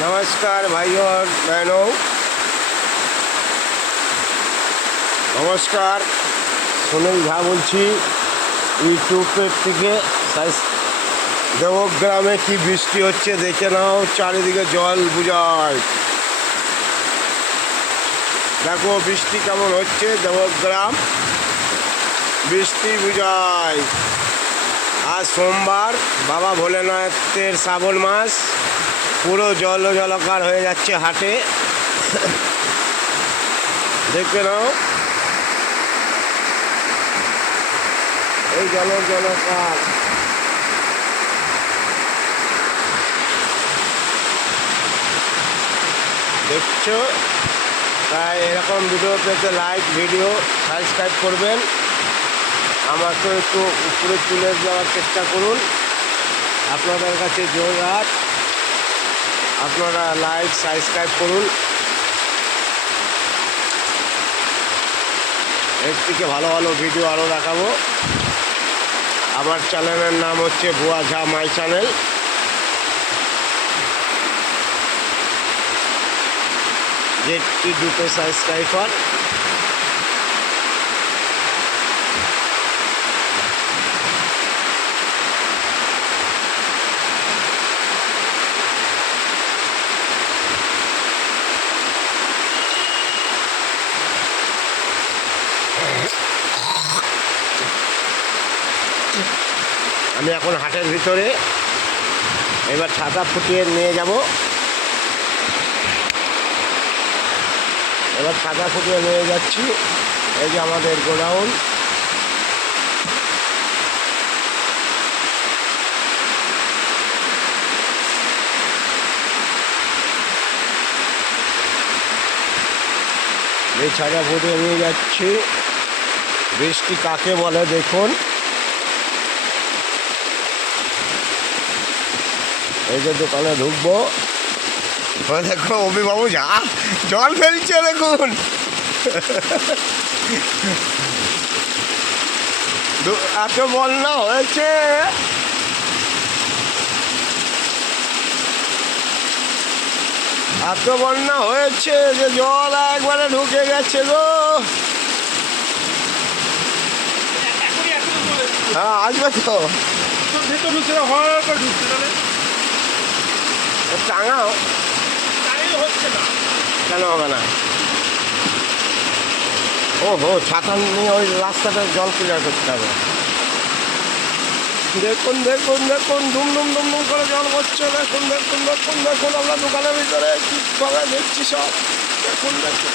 नमस्कार भाई और बहनों, नमस्कार। सुनील झा बोलছি ইউটিউবের থেকে। দেবগ্রামে কি বৃষ্টি হচ্ছে দেখে নাও, চারিদিকে জল বুঝায়। দেখো বৃষ্টি কেমন হচ্ছে, দেবগ্রাম বৃষ্টি বুঝায়। আজ সোমবার, বাবা ভোলেনাথের শ্রাবণ মাস, পুরো জলকার হয়ে যাচ্ছে হাটে। দেখবে নাও এই জলকার। দেখছো? তাই এরকম ভিডিও পেতে লাইক, ভিডিও সাবস্ক্রাইব করবেন। আমাকে একটু উপরে তুলে দেওয়ার চেষ্টা করুন। আপনাদের কাছে জোরহাত, আপনারা লাইক সাবস্ক্রাইব করুন। এর থেকে ভালো ভালো ভিডিও আরও দেখাবো। আমার চ্যানেলের নাম হচ্ছে ভুয়া ঝা মাই চ্যানেল। যেটি দুটো সাবস্ক্রাইবার। আমি এখন হাটের ভিতরে, এবার ছাতা ফুটিয়ে নিয়ে যাব। এবার ছাতা ফুটিয়ে নিয়ে যাচ্ছি। এই যে আমাদের গোডাউন। এই ছাতা ফুটিয়ে নিয়ে যাচ্ছি। বৃষ্টি কাকে বলে দেখুন। এই যে দোকানে ঢুকবো, দেখো অভিবাবু যা জল ফেলছে দেখুন। এত বন্যা হয়েছে, এত বন্যা হয়েছে যে জল একবারে ঢুকে গেছে গো। হ্যাঁ আসবে তো, টাঙাও কেন হবে না? ওহো, ছাতা নিয়ে ওই রাস্তাটা জল ক্লিয়ার করতে হবে। দেখুন দেখুন দেখুন, ধুম ধুম ধুম ধুম করে জল পড়ছে। দেখুন দেখুন দেখুন দেখুন, আমরা দোকানের ভিতরে কি ভাবে দেখছি সব। দেখুন দেখুন।